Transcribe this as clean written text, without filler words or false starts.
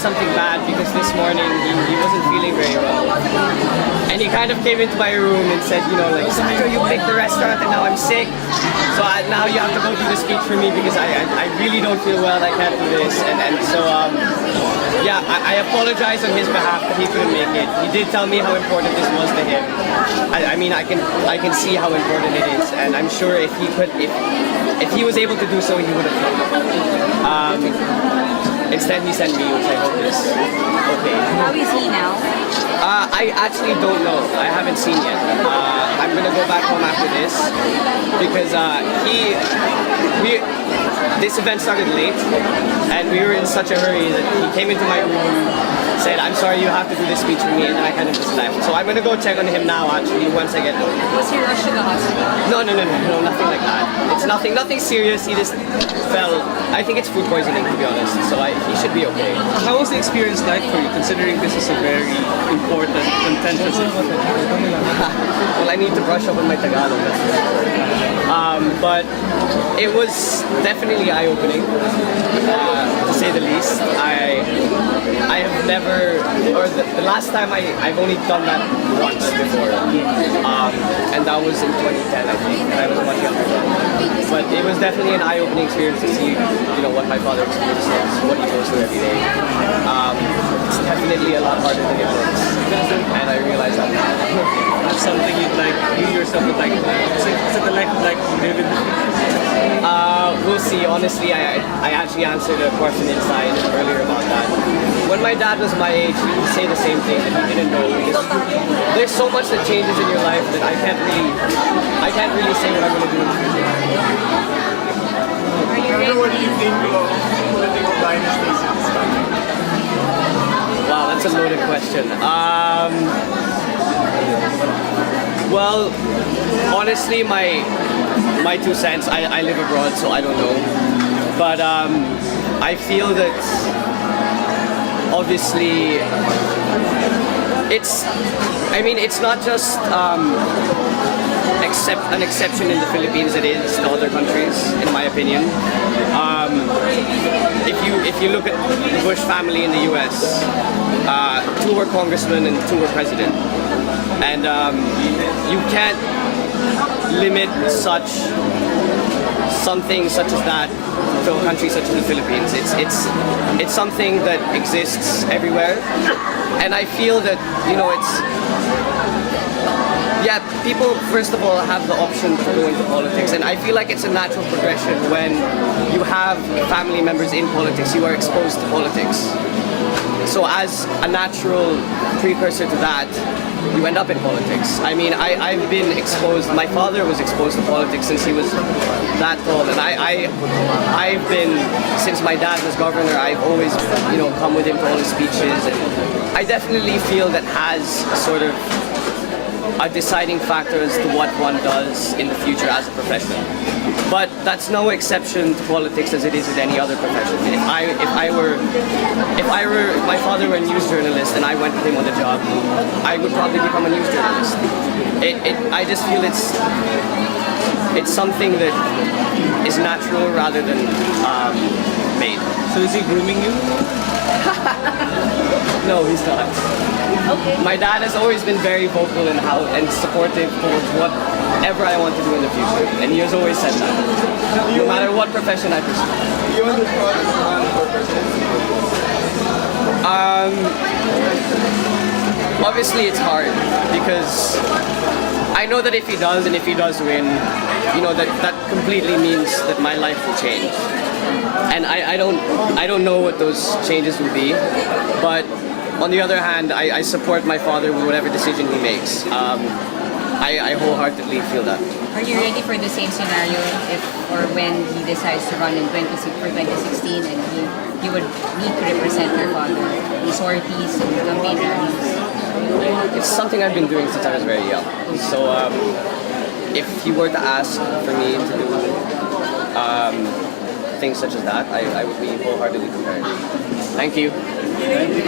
did something bad because this morning he wasn't feeling very well. And he kind of came into my room and said, you know, like, Sandro, you picked the restaurant and now I'm sick. So now you have to go do the speech for me because I really don't feel well, I can't do this. And so, yeah, I apologize on his behalf that he couldn't make it. He did tell me how important this was to him. I mean, I can see how important it is, and I'm sure if he was able to do so, he would have come. Instead, he sent me, which I hope is okay. How is he now? I actually don't know. I haven't seen yet. I'm gonna go back home after this because this event started late, and we were in such a hurry that he came into my room, said, "I'm sorry, you have to do this speech for me," and then I kind of just left. So I'm gonna go check on him now. Actually, once I get home. Was he rushed to the hospital? No, nothing like that. It's nothing serious. He just fell. I think it's food poisoning, to be honest. So he should be okay. How was the experience like for you, considering this is a very important, contentious issue? Well, I need to brush up on my Tagalog. But it was definitely eye-opening, to say the least. I have never, or the last time I've only done that once before, and that was in 2010, I think, and I was much younger then. But it was definitely an eye-opening experience to see, you know, what my father experiences, what he goes through every day. It's definitely a lot harder than it looks, and I realize that now. That's something you yourself would like to do. Is it a life you'd like to live in the future? We'll see. Honestly, I actually answered a question inside earlier about that. When my dad was my age, he would say the same thing that he didn't know, because there's so much that changes in your life that I can't really say what I'm going to do in the future. Are you ready? What do you think of political dynasties in this country? Wow, that's a loaded question. Well, honestly, my 2 cents, I live abroad, so I don't know. But I feel that obviously it's not just an exception in the Philippines, it is to other countries, in my opinion. If you look at the Bush family in the US, 2 were congressmen and 2 were president. And you can't limit something such as that to a country such as the Philippines. It's something that exists everywhere, and I feel that, you know, people first of all have the option to go into politics, and I feel like it's a natural progression. When you have family members in politics, you are exposed to politics. So as a natural precursor to that, you end up in politics. I mean, I've been exposed, my father was exposed to politics since he was that tall, and I've been, since my dad was governor, I've always, you know, come with him to all his speeches, and I definitely feel that has sort of a deciding factor as to what one does in the future as a profession. But that's no exception to politics as it is with any other profession. If my father were a news journalist and I went with him on the job, I would probably become a news journalist. I just feel it's something that is natural rather than made. So is he grooming you? No, he's not. Okay. My dad has always been very vocal and supportive towards whatever I want to do in the future, and he has always said that, no matter what profession I pursue. You want to run for president? Obviously it's hard, because I know that if he does, and if he does win, you know, that completely means that my life will change. And I don't know what those changes will be, but on the other hand, I support my father with whatever decision he makes. I wholeheartedly feel that. Are you ready for the same scenario if or when he decides to run in 2016 and you would need to represent your father in sorties and campaign rallies? It's something I've been doing since I was very young. So if you were to ask for me to do things such as that, I would be wholeheartedly prepared. Thank you. Thank you.